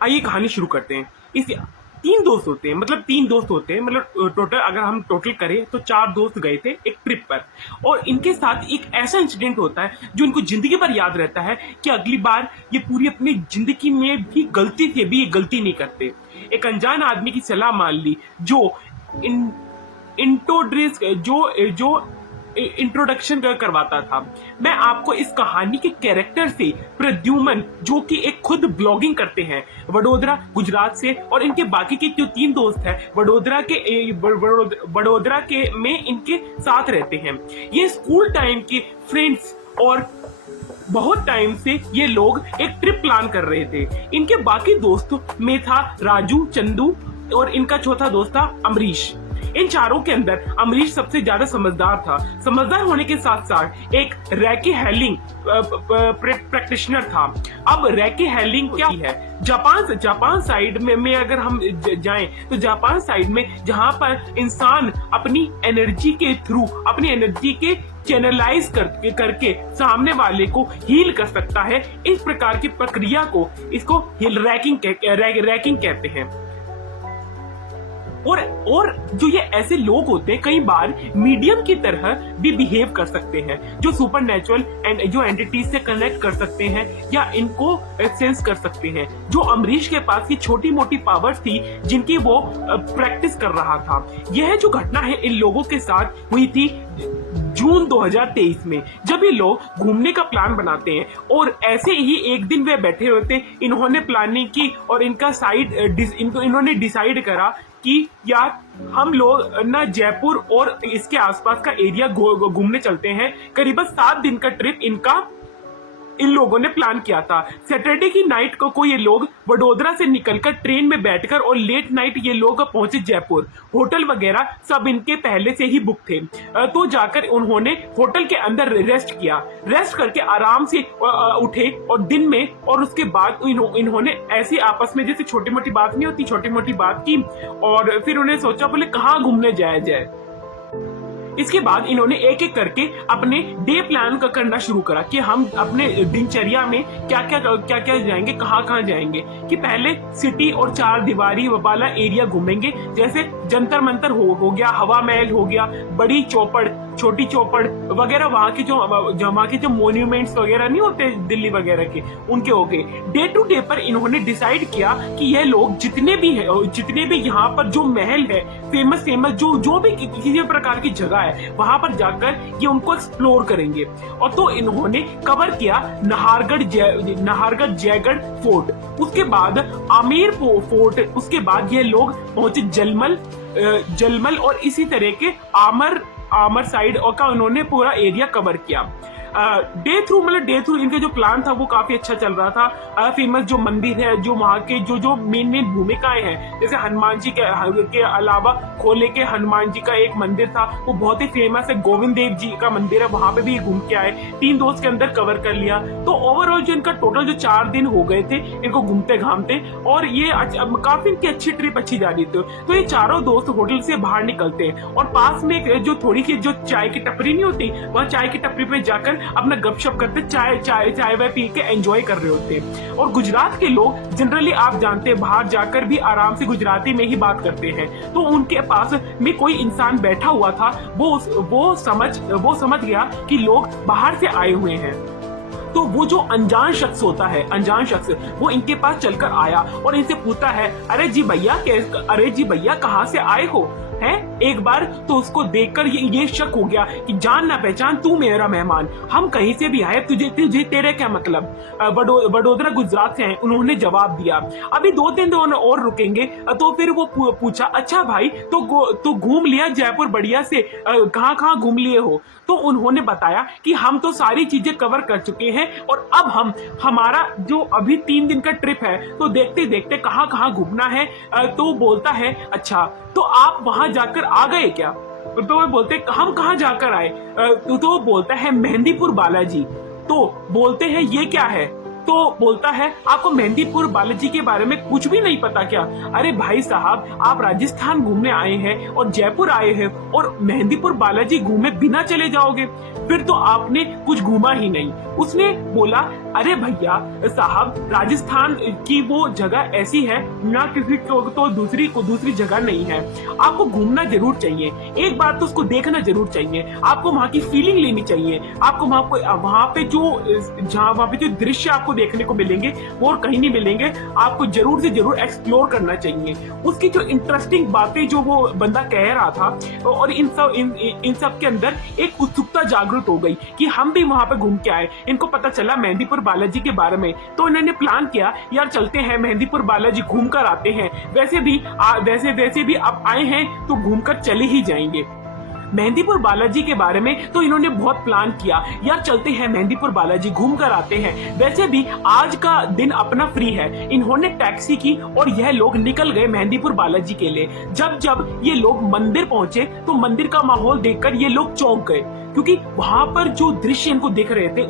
आइए कहानी शुरू करते हैं। इस तीन दोस्त होते हैं, मतलब तीन दोस्त होते हैं, मतलब टोटल अगर हम टोटल करें तो चार दोस्त गए थे एक ट्रिप पर। और इनके साथ एक ऐसा इंसिडेंट होता है जो इनको जिंदगी भर याद रहता है कि अगली बार ये पूरी अपनी जिंदगी में भी गलती से भी ये गलती नहीं करते। एक अनजान आदमी की सलाह मान ली जो इन इंट्रोड्रेस जो जो इंट्रोडक्शन करवाता था। मैं आपको इस कहानी के कैरेक्टर से प्रद्युमन, जो कि एक खुद ब्लॉगिंग करते हैं वडोदरा गुजरात से, और इनके बाकी के जो तीन दोस्त हैं वडोदरा के में इनके साथ रहते हैं। ये स्कूल टाइम के फ्रेंड्स और बहुत टाइम से ये लोग एक ट्रिप प्लान कर रहे थे। इनके बाकी दोस्तों में था राजू, चंदू और इनका चौथा दोस्त था अमरीश। इन चारों के अंदर अमरीश सबसे ज्यादा समझदार था। समझदार होने के साथ साथ एक रैकी हेलिंग प्रैक्टिशनर था। अब रैकी हेलिंग क्या है? जापान साइड में अगर हम जाएं तो जापान साइड में जहां पर इंसान अपनी एनर्जी के थ्रू, अपनी एनर्जी के चैनलाइज करके सामने वाले को हील कर सकता है। इस प्रकार की प्रक्रिया को इसको रैकिंग कहते हैं। और जो ये ऐसे लोग होते हैं कई बार मीडियम की तरह भी बिहेव कर सकते हैं, जो सुपर नेचुरल एंड जो एंटिटीज से कनेक्ट कर सकते हैं या इनको सेंस कर सकते हैं। जो अमरीश के पास ये छोटी मोटी पावर्स थी जिनकी वो प्रैक्टिस कर रहा था। यह जो घटना है इन लोगों के साथ हुई थी जून 2023 में, जब ये लोग घूमने का प्लान बनाते हैं। और ऐसे ही एक दिन वे बैठे होते, इन्होंने प्लानिंग की और इन्होंने डिसाइड करा कि यार हम लोग ना जयपुर और इसके आसपास का एरिया घूमने चलते हैं। करीबन 7 दिन का ट्रिप इन लोगों ने प्लान किया था। सैटरडे की नाइट को ये लोग वडोदरा से निकलकर ट्रेन में बैठकर और लेट नाइट ये लोग पहुंचे जयपुर। होटल वगैरह सब इनके पहले से ही बुक थे। तो जाकर उन्होंने होटल के अंदर रेस्ट किया। रेस्ट करके आराम से उठे और दिन में, और उसके बाद इन्होंने ऐसी आपस में जैसे छोटी मोटी बात नहीं होती, छोटी मोटी बात की और फिर उन्हें सोचा बोले कहाँ घूमने जाया जाए। इसके बाद इन्होंने एक एक करके अपने डे प्लान का करना शुरू करा कि हम अपने दिनचर्या में क्या क्या जाएंगे, कहाँ जाएंगे। कि पहले सिटी और चार दीवारी वाला एरिया घूमेंगे, जैसे जंतर मंतर हो गया, हवा महल हो गया, बड़ी चौपड़, छोटी चौपड़ वगैरह, वहाँ के जो मोन्यूमेंट्स वगैरह नहीं होते दिल्ली वगैरह के, उनके हो गए। डे टू डे पर इन्होंने डिसाइड किया कि यह लोग जितने भी यहाँ पर जो महल है, फेमस जो भी किसी प्रकार की जगह है, वहां पर जाकर ये उनको एक्सप्लोर करेंगे। और तो इन्होंने कवर किया नाहरगढ़ जयगढ़ फोर्ट, उसके बाद आमेर फोर्ट, उसके बाद ये लोग पहुंचे जलमल और इसी तरह के आमर साइड और का उन्होंने पूरा एरिया कवर किया। डे थ्रू इनका जो प्लान था वो काफी अच्छा चल रहा था। फेमस जो मंदिर है, जो वहाँ के जो मेन भूमिकाएं हैं, जैसे हनुमान जी के अलावा खोले के हनुमान जी का एक मंदिर था, वो बहुत ही फेमस है। गोविंद देव जी का मंदिर है, वहां पे भी घूम के आए। 3 दोस्त के अंदर कवर कर लिया। तो ओवरऑल जो इनका टोटल जो 4 दिन हो गए थे इनको घूमते घामते, और ये काफी इनकी अच्छी ट्रिप अच्छी जा रही थी। तो ये चारों दोस्त होटल से बाहर निकलते हैं और पास में जो थोड़ी सी जो चाय की टपरी नहीं होती, वहाँ चाय की टपरी पे जाकर अपना गपशप करते, चाय वह पी के एंजॉय कर रहे होते। और गुजरात के लोग जनरली आप जानते हैं बाहर जाकर भी आराम से गुजराती में ही बात करते हैं। तो उनके पास में कोई इंसान बैठा हुआ था, वो समझ गया कि लोग बाहर से आए हुए हैं। तो वो जो अनजान शख्स होता है, वो इनके पास चलकर आया और इनसे पूछता है, अरे जी भैया कहाँ से आए हो? है एक बार तो उसको देखकर ये शक हो गया कि जान ना पहचान, तू मेरा मेहमान, हम कहीं से भी आए, तुझे तेरे क्या मतलब? वडोदरा गुजरात से हैं, उन्होंने जवाब दिया। अभी 2-3 दिन और रुकेंगे। तो फिर वो पूछा, अच्छा भाई तो घूम लिया जयपुर बढ़िया से, कहाँ घूम लिए हो? तो उन्होंने बताया कि हम तो सारी चीजें कवर कर चुके हैं और अब हमारा जो अभी 3 दिन का ट्रिप है, तो देखते देखते कहाँ घूमना है। तो बोलता है, अच्छा तो आप वहां जाकर आ गए क्या? तो वो बोलते हम कहाँ जाकर आए? तो वो बोलता है मेहंदीपुर बालाजी। तो बोलते हैं ये क्या है? तो बोलता है आपको मेहंदीपुर बालाजी के बारे में कुछ भी नहीं पता क्या? अरे भाई साहब, आप राजस्थान घूमने आए हैं और जयपुर आए हैं और मेहंदीपुर बालाजी घूमे बिना चले जाओगे, फिर तो आपने कुछ घूमा ही नहीं। उसने बोला अरे भैया साहब, राजस्थान की वो जगह ऐसी है ना, किसी को तो दूसरी जगह नहीं है। आपको घूमना जरूर चाहिए, एक बार तो उसको देखना जरूर चाहिए, आपको वहाँ की फीलिंग लेनी चाहिए। आपको वहाँ पे जो दृश्य आपको देखने को मिलेंगे वो और कहीं नहीं मिलेंगे। आपको जरूर से जरूर एक्सप्लोर करना चाहिए। उसकी जो इंटरेस्टिंग बातें जो वो बंदा कह रहा था, और इन सब के अंदर एक उत्सुकता जागृत हो गई कि हम भी वहां पे घूम के आए। इनको पता चला मेहंदीपुर बालाजी के बारे में, तो इन्होंने प्लान किया यार चलते हैं मेहंदीपुर बालाजी घूम कर आते हैं। वैसे भी अब आए हैं तो घूम कर चले ही जाएंगे। मेहंदीपुर बालाजी के बारे में तो इन्होंने बहुत प्लान किया, यार चलते हैं मेहंदीपुर बालाजी घूम कर आते हैं। वैसे भी आज का दिन अपना फ्री है। इन्होंने टैक्सी की और यह लोग निकल गए मेहंदीपुर बालाजी के लिए। जब ये लोग मंदिर पहुंचे तो मंदिर का माहौल देखकर ये लोग चौंक गए, क्योंकि वहां पर जो दृश्य इनको दिख रहे थे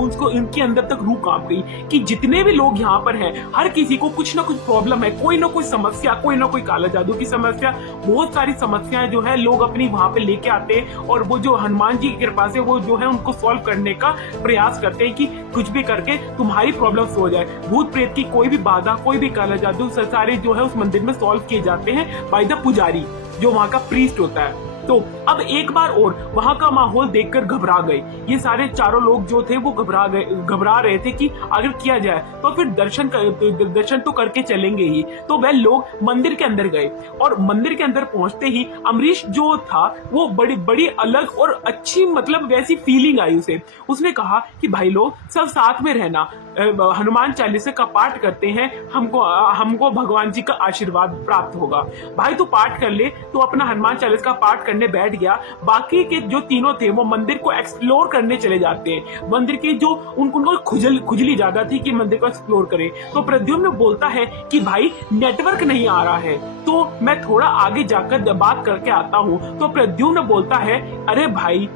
उसको इनके अंदर तक रूह कांप गई कि जितने भी लोग यहाँ पर हैं, हर किसी को कुछ ना कुछ प्रॉब्लम है, कोई ना कोई समस्या, कोई ना कोई काला जादू की समस्या। बहुत सारी समस्याएं जो है लोग अपनी वहां पे लेके आते हैं, और वो जो हनुमान जी की कृपा से वो जो है उनको सॉल्व करने का प्रयास करते हैं कि कुछ भी करके तुम्हारी प्रॉब्लम हो जाए। भूत प्रेत की कोई भी बाधा, कोई भी काला जादू सारे जो है उस मंदिर में सॉल्व किए जाते हैं बाय द पुजारी, जो वहां का प्रीस्ट होता है। तो अब एक बार और वहां का माहौल देखकर घबरा गए। ये सारे चारों लोग जो थे वो घबरा रहे थे कि अगर किया जाए तो फिर दर्शन तो करके चलेंगे ही। तो वह लोग मंदिर के अंदर गए, और मंदिर के अंदर पहुंचते ही अमरीश जो था वो बड़ी अलग और अच्छी मतलब वैसी फीलिंग आई उसे। उसने कहा कि भाई लोग सब साथ में रहना, हनुमान चालीसा का पाठ करते हैं, हमको भगवान जी का आशीर्वाद प्राप्त होगा। भाई तू पाठ कर ले। तो अपना हनुमान चालीसा का पाठ करने बैठ गया। बाकी के जो तीनों थे वो मंदिर को एक्सप्लोर करने चले जाते हैं। मंदिर की जो उनको खुजली ज्यादा थी कि मंदिर को एक्सप्लोर करें। तो प्रद्युम्न बोलता है कि भाई नेटवर्क नहीं आ रहा है, तो मैं थोड़ा आगे जाकर बात करके आता हूँ। तो प्रद्युम्न बोलता है अरे भाई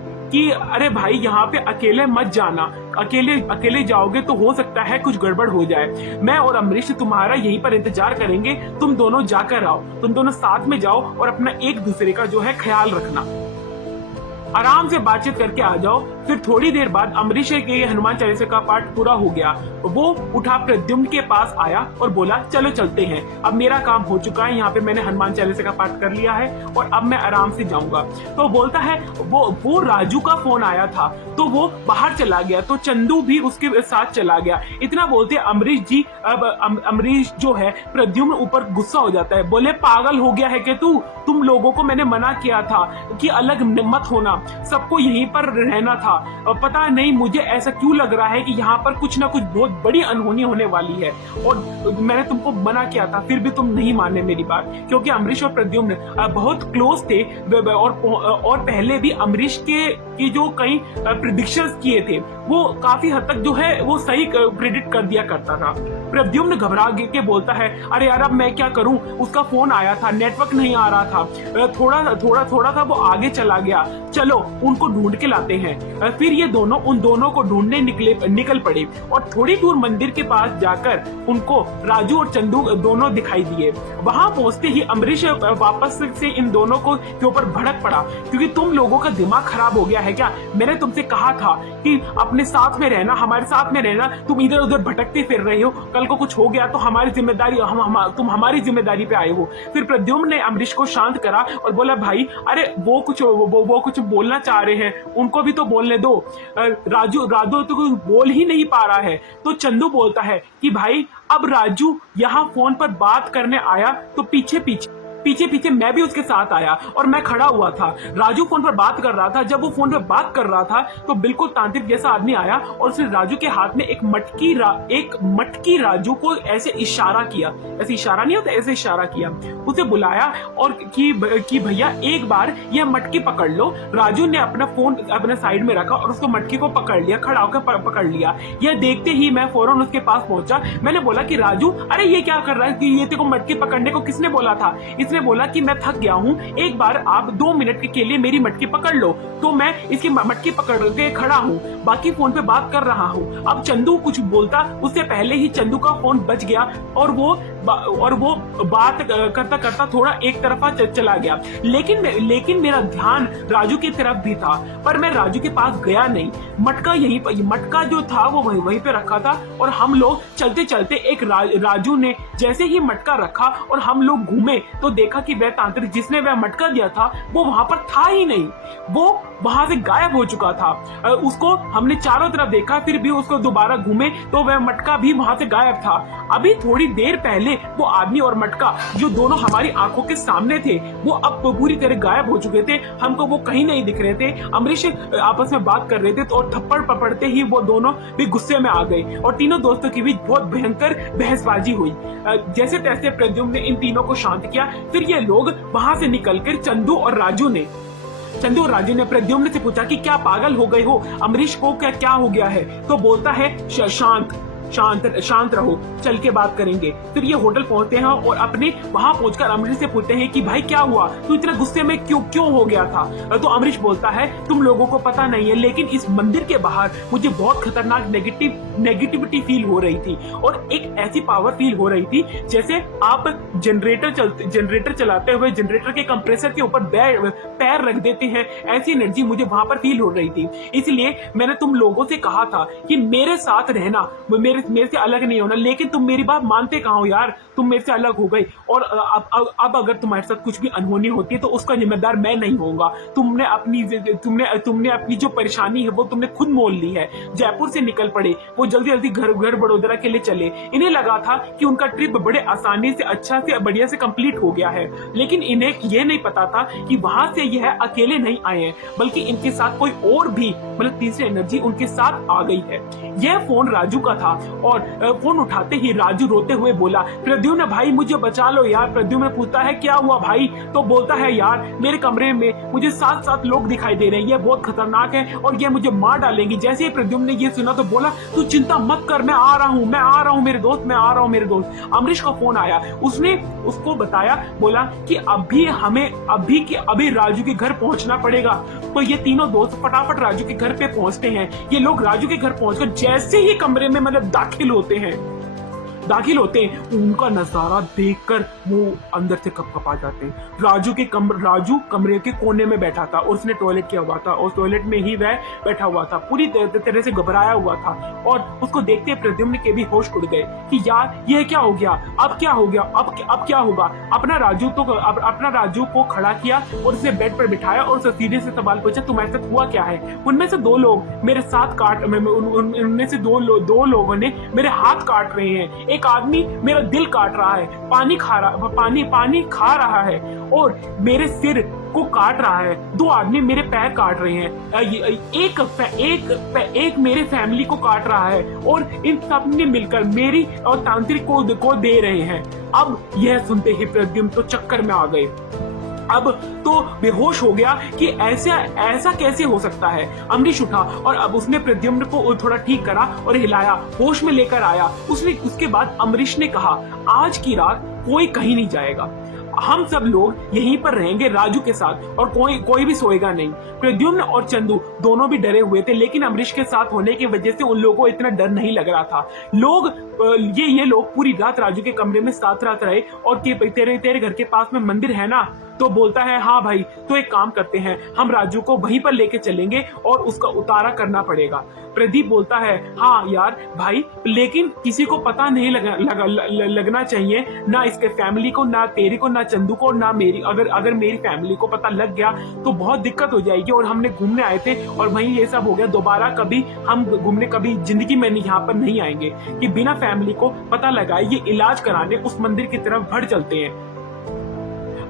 यहाँ पे अकेले मत जाना, अकेले जाओगे तो हो सकता है कुछ गड़बड़ हो जाए। मैं और अमरीश तुम्हारा यहीं पर इंतजार करेंगे, तुम दोनों जाकर आओ, तुम दोनों साथ में जाओ और अपना एक दूसरे का जो है ख्याल रखना, आराम से बातचीत करके आ जाओ। फिर थोड़ी देर बाद अमरीश के हनुमान चालीसा का पाठ पूरा हो गया। वो उठा प्रद्युम्न के पास आया और बोला चलो चलते हैं, अब मेरा काम हो चुका है, यहाँ पे मैंने हनुमान चालीसा का पाठ कर लिया है और अब मैं आराम से जाऊंगा। तो बोलता है वो राजू का फोन आया था तो वो बाहर चला गया, तो चंदू भी उसके साथ चला गया। इतना बोलते अमरीश जी, अब अमरीश जो है प्रद्युम्न ऊपर गुस्सा हो जाता है। बोले पागल हो गया है कि तुम लोगों को मैंने मना किया था कि अलग मत होना, सबको यहीं पर रहना था। पता नहीं मुझे ऐसा क्यों लग रहा है कि यहाँ पर कुछ ना कुछ बहुत बड़ी अनहोनी होने वाली है, और मैंने तुमको मना किया था फिर भी तुम नहीं माने मेरी बात। क्योंकि अमरीश और प्रद्युम्न बहुत क्लोज थे, और पहले भी अमरीश के जो कई प्रिडिक्शंस किए थे वो काफी हद तक जो है वो सही प्रिडिक्ट कर दिया करता था। प्रद्युम्न घबरा के बोलता है अरे यार अब मैं क्या करूं, उसका फोन आया था, नेटवर्क नहीं आ रहा था, थोड़ा था वो आगे चला गया, चलो उनको ढूंढ के लाते हैं। फिर ये दोनों उन दोनों को ढूंढने निकल पड़े, और थोड़ी दूर मंदिर के पास जाकर उनको राजू और चंदू दोनों दिखाई दिए। वहां पहुंचते ही अमरीश वापस से इन दोनों के ऊपर भड़क पड़ा, क्योंकि तुम लोगों का दिमाग खराब हो गया है क्या? मैंने तुमसे कहा था कि अपने साथ में रहना, हमारे साथ में रहना, तुम इधर उधर भटकते फिर रहे हो, कल को कुछ हो गया तो हमारी जिम्मेदारी, तुम हमारी जिम्मेदारी पे आए हो। फिर प्रद्युम्न ने अमरीश को शांत करा और बोला भाई अरे वो कुछ बोलना चाह रहे हैं, उनको भी तो बोलने दो। राजू तो कोई बोल ही नहीं पा रहा है। तो चंदू बोलता है कि भाई अब राजू यहाँ फोन पर बात करने आया तो पीछे पीछे मैं भी उसके साथ आया और मैं खड़ा हुआ था। राजू फोन पर बात कर रहा था, जब वो फोन पर बात कर रहा था तो बिल्कुल तांत्रिक जैसा आदमी आया और उसने राजू के हाथ में एक मटकी राजू को ऐसे इशारा किया, ऐसे इशारा नहीं होता, ऐसे इशारा किया, उसे बुलाया और कि भैया एक बार यह मटकी पकड़ लो। राजू ने अपना फोन अपने साइड में रखा और उसको मटकी को पकड़ लिया, खड़ा होकर पकड़ लिया। यह देखते ही मैं फौरन उसके पास पहुंचा। मैंने बोला कि राजू अरे ये क्या कर रहा है, कि ये तेरे को मटकी पकड़ने को किसने बोला था? इसने उसने बोला कि मैं थक गया हूँ, एक बार आप 2 मिनट के लिए मेरी मटकी पकड़ लो। तो मैं इसकी मटकी पकड़ के खड़ा हूँ, बाकी फोन पे बात कर रहा हूँ। अब चंदू कुछ बोलता उससे पहले ही चंदू का फोन बज गया और वो बात करता करता थोड़ा एक तरफा चला गया। लेकिन मेरा ध्यान राजू की तरफ भी था, पर मैं राजू के पास गया नहीं। मटका जो था वो वहीं पे रखा था और हम लोग चलते चलते एक राजू ने जैसे ही मटका रखा और हम लोग घूमे तो देखा कि वह तांत्रिक जिसने वह मटका दिया था वो वहां पर था ही नहीं, वो वहां से गायब हो चुका था। उसको हमने चारों तरफ देखा, फिर भी उसको दोबारा घूमे तो वह मटका भी वहां से गायब था। अभी थोड़ी देर पहले वो आदमी और मटका जो दोनों हमारी आंखों के सामने थे वो अब पूरी तरह गायब हो चुके थे, हमको वो कहीं नहीं दिख रहे थे। अमरीश आपस में बात कर रहे थे और थप्पड़ पकड़ते ही वो दोनों भी गुस्से में आ गए और तीनों दोस्तों के बीच बहुत भयंकर बहसबाजी हुई। जैसे तैसे प्रद्युम्न ने इन तीनों को शांत किया। फिर ये लोग वहां से निकलकर चंदू और राजू ने प्रद्युम्न से पूछा कि क्या पागल हो गए हो, अमरीश को क्या हो गया है? तो बोलता है शांत रहो, चल के बात करेंगे। फिर ये होटल पहुंचते हैं और अपने वहां पहुंचकर अमरीश से पूछते हैं कि भाई क्या हुआ, तू इतना गुस्से में क्यों हो गया था? तो अमरीश बोलता है तुम लोगों को पता नहीं है, लेकिन इस मंदिर के बाहर मुझे बहुत खतरनाक नेगेटिविटी फील हो रही थी और एक ऐसी पावर फील हो रही थी जैसे आप जनरेटर चलाते हुए जनरेटर के कंप्रेसर के ऊपर पैर रख देते हैं, ऐसी एनर्जी मुझे वहां पर फील हो रही थी। इसलिए मैंने तुम लोगों से कहा था कि मेरे साथ रहना, मेरे से अलग नहीं होना, लेकिन तुम मेरी बात मानते कहाँ हो यार, तुम मेरे से अलग हो गई। और अब अगर तुम्हारे साथ कुछ भी अनहोनी होती है तो उसका जिम्मेदार मैं नहीं होऊंगा। तुमने अपनी जो परेशानी है वो तुमने खुद मोल ली है। जयपुर से निकल पड़े, वो जल्दी घर बड़ोदरा के लिए चले। इन्हें लगा था कि उनका ट्रिप बड़े आसानी से अच्छा से बढ़िया से कंप्लीट हो गया है, लेकिन इन्हें ये नहीं पता था कि वहां से यह अकेले नहीं आए हैं, बल्कि इनके साथ कोई और भी मतलब तीसरी एनर्जी उनके साथ आ गई है। यह फोन राजू का था और फोन उठाते ही राजू रोते हुए बोला, प्रद्युम्न भाई मुझे बचा लो यार। प्रद्युम्न पूछता है क्या हुआ भाई? तो बोलता है यार मेरे कमरे में मुझे 7 लोग दिखाई दे रहे हैं, ये बहुत खतरनाक है और ये मुझे मार डालेंगे। जैसे ही प्रद्युम्न ने ये सुना तो बोला तू चिंता मत कर, मैं आ रहा हूँ मेरे दोस्त। अमरीश का फोन आया, उसने उसको बताया, बोला कि अभी राजू के घर पहुंचना पड़ेगा। तो ये तीनों दोस्त फटाफट राजू के घर पे पहुंचते हैं। ये लोग राजू के घर पहुंचकर जैसे ही कमरे में मतलब दाखिल होते हैं उनका नजारा देखकर वो अंदर से कपकपा जाते हैं। राजू कमरे के कोने में बैठा था और उसने टॉयलेट किया हुआ था और टॉयलेट में ही वह बैठा हुआ था, पूरी तरह से घबराया हुआ था। और उसको देखते प्रद्युम्न के भी होश उड़ गए कि यार ये क्या हो गया, अब क्या हो गया, अब क्या होगा। अपना राजू को खड़ा किया और उसे बेड पर बिठाया और उसे सीधे से सवाल पूछा तुम्हारे साथ हुआ क्या है? उनमें से 2 लोग मेरे साथ उनमें से दो लोगों ने मेरे हाथ काट रहे हैं, एक आदमी मेरा दिल काट रहा है, पानी खा रहा है और मेरे सिर को काट रहा है, 2 आदमी मेरे पैर काट रहे हैं, एक मेरे फैमिली को काट रहा है और इन सब ने मिलकर मेरी और तांत्रिक को दे रहे हैं। अब यह सुनते ही प्रद्युम्न तो चक्कर में आ गए, अब तो बेहोश हो गया कि ऐसा कैसे हो सकता है। अमरीश उठा और अब उसने प्रद्युम्न को थोड़ा ठीक करा और हिलाया, होश में लेकर आया। उसके बाद अमरीश ने कहा आज की रात कोई कहीं नहीं जाएगा, हम सब लोग यहीं पर रहेंगे राजू के साथ और कोई भी सोएगा नहीं। प्रद्युम्न और चंदू दोनों भी डरे हुए थे, लेकिन अमरीश के साथ होने की वजह से उन लोगों को इतना डर नहीं लग रहा था। ये लोग पूरी रात राजू के कमरे में साथ रात रहे और तेरे घर के पास में मंदिर है ना? तो बोलता है हाँ भाई, तो एक काम करते हैं, हम राजू को वहीं पर लेके चलेंगे और उसका उतारा करना पड़ेगा। प्रदीप बोलता है हाँ यार भाई, लेकिन किसी को पता नहीं लगना चाहिए, ना इसके फैमिली को, ना तेरी को, ना चंदू को, ना मेरी। अगर मेरी फैमिली को पता लग गया तो बहुत दिक्कत हो जाएगी और हमने घूमने आए थे और वहीं ये सब हो गया। दोबारा कभी हम घूमने कभी जिंदगी में यहाँ पर नहीं आएंगे कि बिना फैमिली को पता लगाए ये इलाज कराने उस मंदिर की तरफ बढ़ चलते हैं।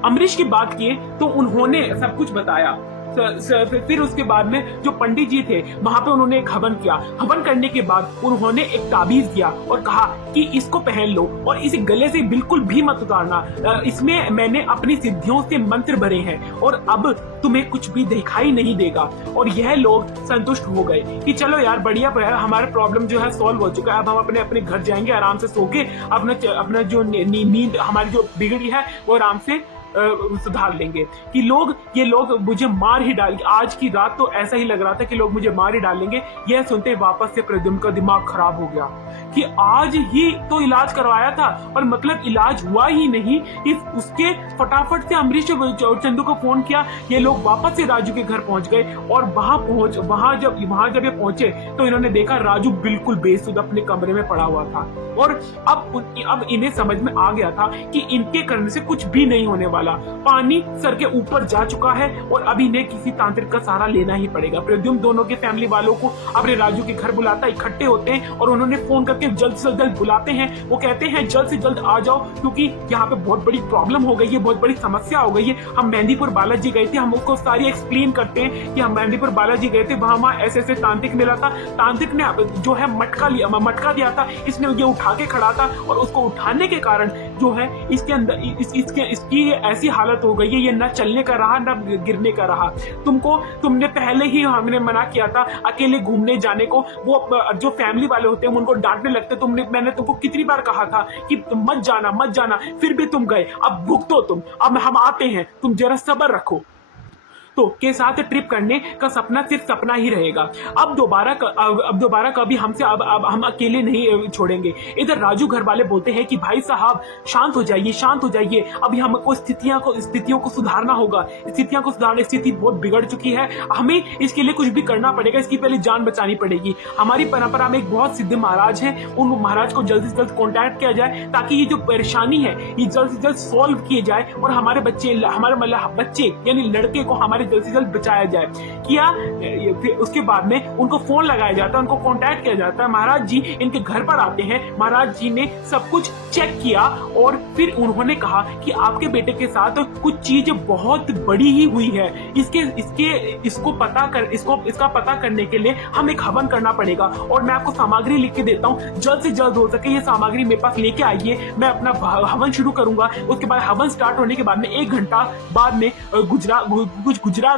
अमरीश की बात किए तो उन्होंने सब कुछ बताया। फिर उसके बाद में जो पंडित जी थे वहां पे उन्होंने एक हवन किया। हवन करने के बाद उन्होंने एक ताबीज दिया और कहा कि इसको पहन लो और इसे गले से बिल्कुल भी मत उतारना, इसमें मैंने अपनी सिद्धियों से मंत्र भरे हैं और अब तुम्हें कुछ भी दिखाई नहीं देगा। और यह लोग संतुष्ट हो गए कि चलो यार बढ़िया, हमारा प्रॉब्लम जो है सॉल्व हो चुका है, अब हम अपने घर जाएंगे आराम से सो के अपना जो नींद हमारी जो बिगड़ी है वो आराम से सुधार लेंगे कि ये लोग मुझे मार ही डाल, आज की रात तो ऐसा ही लग रहा था कि लोग मुझे मार ही डालेंगे। यह सुनते वापस से प्रद्युम्न का दिमाग खराब हो गया कि आज ही तो इलाज करवाया था और मतलब इलाज हुआ ही नहीं। उसके फटाफट से अमरीश और चंदू को फोन किया। ये लोग वापस से राजू के घर पहुंच गए और वहां जब ये पहुंचे तो इन्होंने देखा राजू बिल्कुल बेसुध अपने कमरे में पड़ा हुआ था। और अब इन्हें समझ में आ गया था कि इनके करने से कुछ भी नहीं होने वाला। पानी सर के ऊपर जा चुका है और अब इन्हें किसी तांत्रिक का सहारा लेना ही पड़ेगा। प्रद्युम्न दोनों के फैमिली वालों को अपने राजू के घर बुलाता, इकट्ठे होते हैं और उन्होंने फोन करके जल्द से जल्द बुलाते हैं। वो कहते हैं जल्द से जल्द आ जाओ क्योंकि यहाँ पे बहुत बड़ी प्रॉब्लम हो गई है, बहुत बड़ी समस्या हो गई है। हम मेहंदीपुर बालाजी गए थे, हम उसको सारी एक्सप्लेन करते हैं कि हम मेहंदीपुर बालाजी गए थे, वहां ऐसे तांत्रिक मिला था। तांत्रिक ने जो है मटका दिया था, इसने ये उठा के खड़ा था और उसको उठाने के कारण जो है इसके अंदर इसकी ऐसी हालत हो गई है, ये न चलने का रहा न गिरने का रहा। तुमने पहले ही हमने मना किया था अकेले घूमने जाने को। वो जो फैमिली वाले होते हैं उनको डांटने लगते। मैंने तुमको कितनी बार कहा था कि मत जाना, फिर भी तुम गए। अब भुगतो तुम, अब हम आते हैं, तुम जरा सब्र रखो। तो के साथ ट्रिप करने का सपना सिर्फ सपना ही रहेगा। अब दोबारा कभी हमसे अब हम अकेले नहीं छोड़ेंगे। इधर राजू घर वाले बोलते हैं कि भाई साहब शांत हो जाइए, अभी हमको स्थितियों को सुधारना होगा। स्थिति बहुत बिगड़ चुकी है, हमें इसके लिए कुछ भी करना पड़ेगा, इसकी पहले जान बचानी पड़ेगी। हमारी परंपरा में एक बहुत सिद्ध महाराज है, उन महाराज को जल्द से जल्द कॉन्टैक्ट किया जाए ताकि ये जो परेशानी है ये जल्द से जल्द सॉल्व किए जाए और हमारे बच्चे यानी लड़के को हमारे जल्द से जल्द बचाया जाए। फिर उसके बाद में उनको फोन लगाया जाता है, उनको कांटेक्ट किया जाता है। महाराज जी इनके घर पर आते हैं। महाराज जी ने सब कुछ चेक किया और फिर उन्होंने कहा कि आपके बेटे के साथ कुछ चीज बहुत बड़ी ही हुई है। इसका पता करने के लिए हम एक हवन करना पड़ेगा और मैं आपको सामग्री लिख के देता हूँ। जल्द से जल्द हो सके ये सामग्री मेरे पास लेके आइए, मैं अपना हवन शुरू करूंगा। उसके बाद हवन स्टार्ट होने के बाद में 1 घंटा बाद में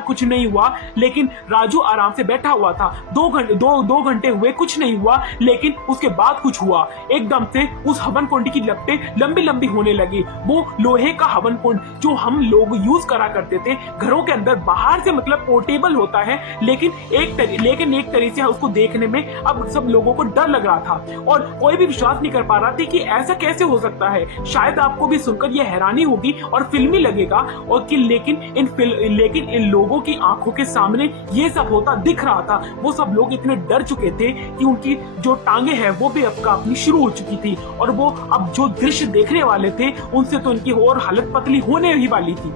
कुछ नहीं हुआ, लेकिन राजू आराम से बैठा हुआ था। 2 घंटे हुए, कुछ नहीं हुआ, लेकिन उसके बाद कुछ हुआ। एकदम से उस हवन कुंड की लपटें लंबी होने लगी। वो लोहे का हवन कुंड जो हम लोग यूज करा करते थे घरों के अंदर, बाहर से मतलब पोर्टेबल होता है, लेकिन एक तरह से उसको देखने में अब सब लोगों को डर लग रहा था और कोई भी विश्वास नहीं कर पा रहा था कि ऐसा कैसे हो सकता है। शायद आपको भी सुनकर यह हैरानी होगी और फिल्मी लगेगा और कि लेकिन इन लोगों की आंखों के सामने ये सब होता दिख रहा था। वो सब लोग इतने डर चुके थे कि उनकी जो टांगे हैं वो भी अब कांपनी शुरू हो चुकी थी और वो अब जो दृश्य देखने वाले थे उनसे तो उनकी और हालत पतली होने ही वाली थी।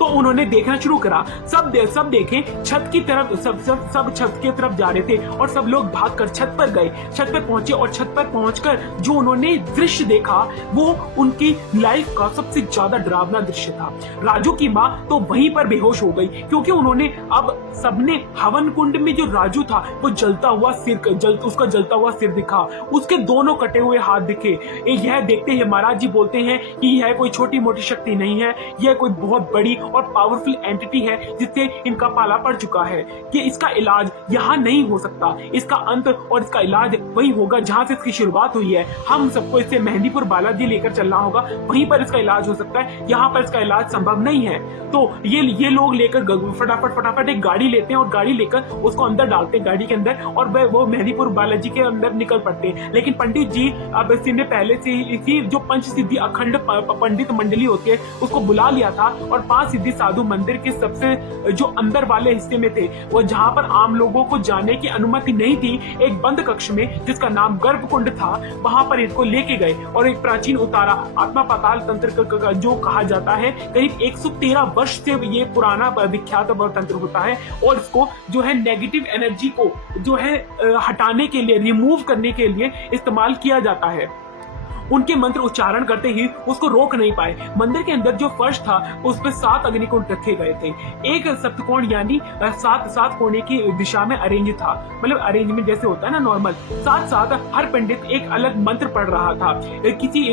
तो उन्होंने देखना शुरू करा। सब देखे छत की तरफ, सब छत की तरफ जा रहे थे और सब लोग भागकर छत पर गए। छत पर पहुंचे और छत पर पहुंचकर जो उन्होंने दृश्य देखा वो उनकी लाइफ का सबसे ज्यादा डरावना दृश्य था। राजू की माँ तो वहीं पर बेहोश हो गई क्योंकि उन्होंने अब सबने हवन कुंड में जो राजू था वो उसका जलता हुआ सिर दिखा, उसके दोनों कटे हुए हाथ दिखे। यह देखते ही महाराज जी बोलते हैं कि यह कोई छोटी मोटी शक्ति नहीं है, यह कोई बहुत बड़ी और पावरफुल एंटिटी है जिससे इनका पाला पड़ चुका है कि इसका इलाज यहाँ नहीं हो सकता। इसका अंत और इसका इलाज वही होगा जहाँ से इसकी शुरुआत हुई है। हम सबको इसे मेहंदीपुर बालाजी लेकर चलना होगा, वहीं पर इसका इलाज हो सकता है, यहाँ पर इसका इलाज संभव नहीं है। तो ये लोग लेकर फटाफट एक गाड़ी लेते हैं और गाड़ी लेकर उसको अंदर डालते हैं गाड़ी के अंदर और वो मेहंदीपुर बालाजी के अंदर निकल पड़ते हैं। लेकिन पंडित जी अब इसने पहले से इसी जो पंच सिद्धि अखंड पंडित मंडली होती है उसको बुला लिया था और 5 सिद्धि साधु मंदिर के सबसे जो अंदर वाले हिस्से में थे, वो जहाँ पर आम लोगों को जाने की अनुमति नहीं थी, एक बंद कक्ष में जिसका नाम गर्भकुंड था, वहां पर इनको लेके गए और एक प्राचीन उतारा आत्मा पाताल तंत्र जो कहा जाता है करीब 113 वर्ष से ये पुराना विख्यात तंत्र होता है और इसको जो है नेगेटिव एनर्जी को जो है हटाने के लिए, रिमूव करने के लिए इस्तेमाल किया जाता है। उनके मंत्र उच्चारण करते ही उसको रोक नहीं पाए। मंदिर के अंदर जो फर्श था उस पर 7 अग्निकुंड रखे गए थे। एक सप्तकोण यानी 7 कोने की दिशा में अरेंज था, मतलब अरेंजमेंट जैसे होता है ना नॉर्मल। साथ हर पंडित एक अलग मंत्र पढ़ रहा था। किसी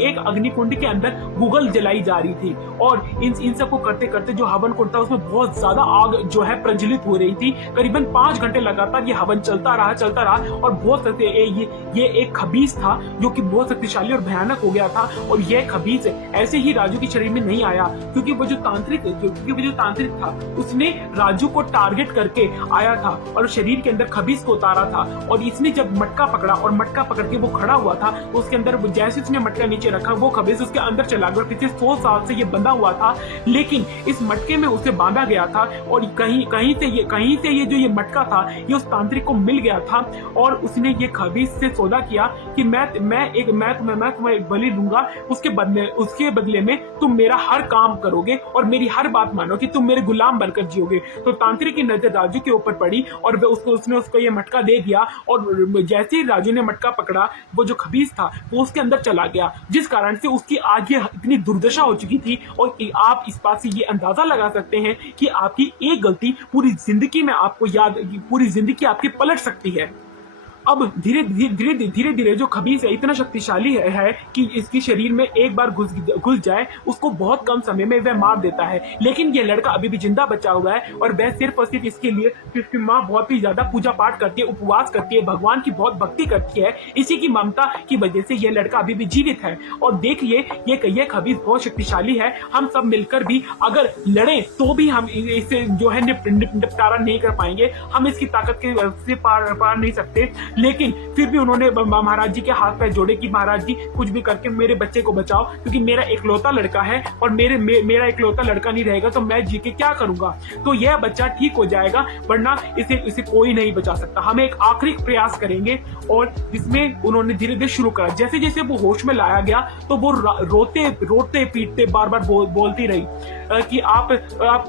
एक अग्निकुंड के अंदर गूगल जलाई जा रही थी और इन सबको करते करते जो हवन कुंड था उसमें बहुत ज्यादा आग जो है प्रज्वलित हो रही थी। करीबन 5 घंटे लगातार ये हवन चलता रहा और बहुत ये एक खबीस था जो कि बहुत शक्तिशाली शक्तिशाली और भयानक हो गया था। और यह खबीस ऐसे ही राजू के शरीर में नहीं आया, क्योंकि वो जो तांत्रिक था उसने राजू को टारगेट करके आया था और शरीर के अंदर खबीस को उतारा था। और इसने जब मटका पकड़ा और मटका पकड़ के वो खड़ा हुआ था, तो उसके अंदर जैसे उसने मटका नीचे रखा, वो खबीस उसके अंदर चला गया। पिछले 100 साल से ये बंधा हुआ था, लेकिन इस मटके में उसे बांधा गया था। और कहीं से ये जो ये मटका था, ये उस तांत्रिक को मिल गया था। और उसने ये खबीस से सौदा किया कि मैं तुम्हें बलि दूंगा, उसके बदले में तुम मेरा हर काम करोगे और मेरी हर बात मानोगे, तुम मेरे गुलाम बनकर जियोगे। तो तांत्रिक की नजर राजू के ऊपर पड़ी और उसने उसको ये मटका दे दिया। और जैसे ही राजू ने मटका पकड़ा, वो जो खबीस था वो उसके अंदर चला गया, जिस कारण से उसकी आगे इतनी दुर्दशा हो चुकी थी। और आप इस बात से ये अंदाजा लगा सकते हैं कि आपकी एक गलती पूरी जिंदगी आपकी पलट सकती है। अब धीरे धीरे जो खबीस है इतना शक्तिशाली है कि इसके शरीर में एक बार घुस जाए, उसको बहुत कम समय में वह मार देता है। लेकिन यह लड़का अभी भी जिंदा बचा हुआ है, और वह सिर्फ और सिर्फ इसके लिए कि उसकी माँ बहुत ही ज्यादा पूजा पाठ करती है, उपवास करती है, भगवान की बहुत भक्ति करती है। इसी की ममता की वजह से यह लड़का अभी भी जीवित है। और देखिए ये खबीस बहुत शक्तिशाली है। हम सब मिलकर भी अगर लड़े तो भी हम इसे जो है निपटारा नहीं कर पाएंगे, हम इसकी ताकत से पार नहीं सकते। लेकिन फिर भी उन्होंने महाराज जी के हाथ पैर जोड़े कि महाराज जी कुछ भी करके मेरे बच्चे को बचाओ, क्योंकि मेरा इकलौता लड़का है और मेरा इकलौता लड़का नहीं रहेगा तो मैं जी के क्या करूंगा। तो यह बच्चा ठीक हो जाएगा, वरना इसे कोई नहीं बचा सकता। हम एक आखिरी प्रयास करेंगे। और जिसमें उन्होंने धीरे धीरे शुरू करा। जैसे जैसे वो होश में लाया गया तो वो रोते पीटते बार बार बोलती रही कि आप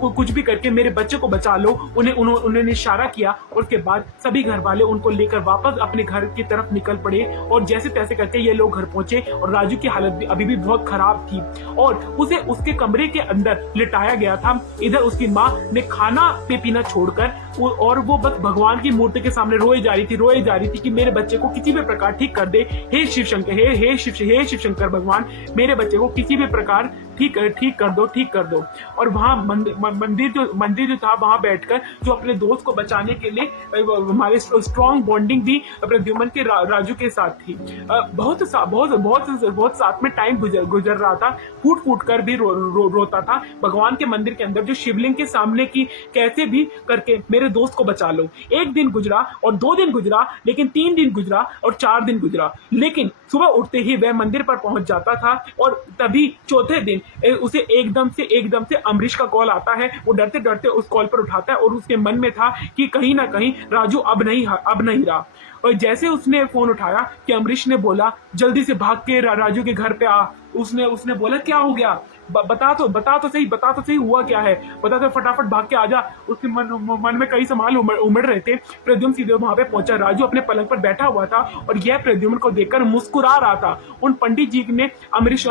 कुछ भी करके मेरे बच्चे को बचा लो। उन्होंने इशारा किया, और उसके बाद सभी घर वाले उनको लेकर वापस अपने घर की तरफ निकल पड़े। और जैसे तैसे करके ये लोग घर पहुंचे, और राजू की हालत भी अभी भी बहुत खराब थी, और उसे उसके कमरे के अंदर लिटाया गया था। इधर उसकी माँ ने खाना पे पीना छोड़कर और वो बस भगवान की मूर्ति के सामने रोए जा रही थी कि मेरे बच्चे को किसी भी प्रकार ठीक कर दे। हे शिव शंकर भगवान, मेरे बच्चे को किसी भी प्रकार ठीक कर दो। और वहाँ मंदिर जो था, वहाँ बैठकर जो अपने दोस्त को बचाने के लिए हमारे स्ट्रॉन्ग बॉन्डिंग भी प्रद्युम्न के राजू के साथ थी। बहुत साथ में टाइम गुजर रहा था। फूट कर भी रोता था भगवान के मंदिर के अंदर जो शिवलिंग के सामने की कैसे भी करके मेरे दोस्त को बचा लो। एक दिन गुजरा और 2 दिन गुजरा, लेकिन 3 दिन गुजरा और 4 दिन गुजरा। लेकिन सुबह उठते ही वह मंदिर पर पहुंच जाता था, और तभी चौथे दिन उसे एकदम से अमरीश का कॉल आता है। वो डरते डरते उस कॉल पर उठाता है, और उसके मन में था कि कहीं ना कहीं राजू अब नहीं रहा। और जैसे उसने फोन उठाया कि अमरीश ने बोला जल्दी से भाग के राजू के घर पे आ। उसने बोला क्या हो गया, बता तो सही हुआ क्या है, बता तो फटाफट भाग के आजा। उसके मन में कई सवाल उमड़ रहे थे। प्रद्युम्न सीधे वहां पे पहुंचा। राजू अपने पलंग पर बैठा हुआ था, और यह प्रद्युम्न को देखकर मुस्कुरा रहा था। उन पंडित जी ने अमरीश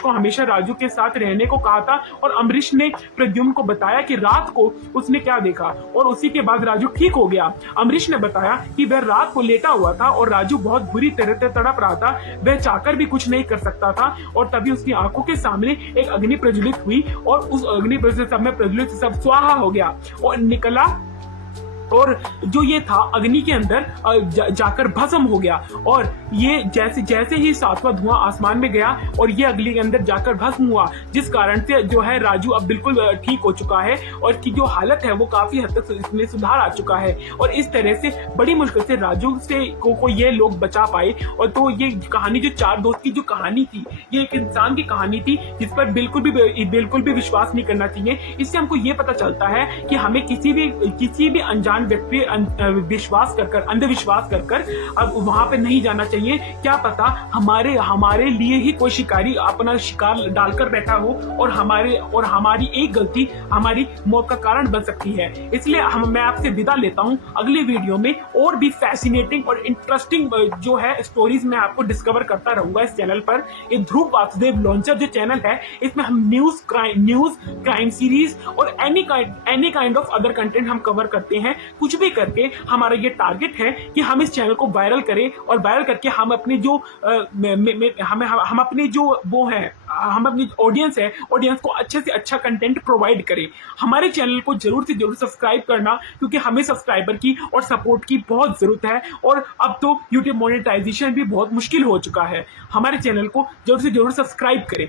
को हमेशा राजू के साथ रहने को कहा था, और अमरीश ने प्रद्युम्न को बताया कि रात को उसने क्या देखा, और उसी के बाद राजू ठीक हो गया। अमरीश ने बताया कि वह रात को लेटा हुआ था और राजू बहुत बुरी तरह से तड़प रहा था, वह चाहकर भी कुछ नहीं कर सकता था। और तभी उसकी आंखों के सामने एक अग्नि प्रज्वलित हुई, और उस अग्नि प्रज्वलित सब स्वाहा हो गया और निकला। और जो ये था अग्नि के अंदर जाकर भस्म हो गया। और ये जैसे ही 7वां धुआं आसमान में गया और ये अग्नि के अंदर जाकर भस्म हुआ, जिस कारण से जो है राजू अब बिल्कुल ठीक हो चुका है, और की जो हालत है वो काफी हद तक इसमें सुधार आ चुका है। और इस तरह से बड़ी मुश्किल से राजू से को ये लोग बचा पाए। और तो ये कहानी जो 4 दोस्त की जो कहानी थी, ये एक इंसान की कहानी थी जिस पर बिल्कुल भी विश्वास नहीं करना चाहिए। इससे हमको ये पता चलता है कि हमें किसी भी अनजान व्यक्ति अंधविश्वास कर अब वहां पे नहीं जाना चाहिए। क्या पता हमारे लिए ही कोई शिकारी अपना शिकार डालकर बैठा हो, और हमारी एक गलती हमारी मौत का कारण बन सकती है। इसलिए मैं आपसे विदा लेता हूं। अगले वीडियो में और भी फैसिनेटिंग और इंटरेस्टिंग जो है स्टोरीज मैं आपको डिस्कवर करता रहूंगा इस चैनल पर। ये ध्रुव वासुदेव लॉन्चर जो चैनल है, इसमें हम न्यूज क्राइम सीरीज और any kind of other content हम कवर करते हैं। कुछ भी करके हमारा ये टारगेट है कि हम इस चैनल को वायरल करें, और वायरल करके हम अपनी जो वो है हम अपनी ऑडियंस को अच्छे से अच्छा कंटेंट प्रोवाइड करें। हमारे चैनल को जरूर से जरूर सब्सक्राइब करना, क्योंकि हमें सब्सक्राइबर की और सपोर्ट की बहुत जरूरत है। और अब तो यूट्यूब मोनेटाइजेशन भी बहुत मुश्किल हो चुका है। हमारे चैनल को जरूर से जरूर सब्सक्राइब करें।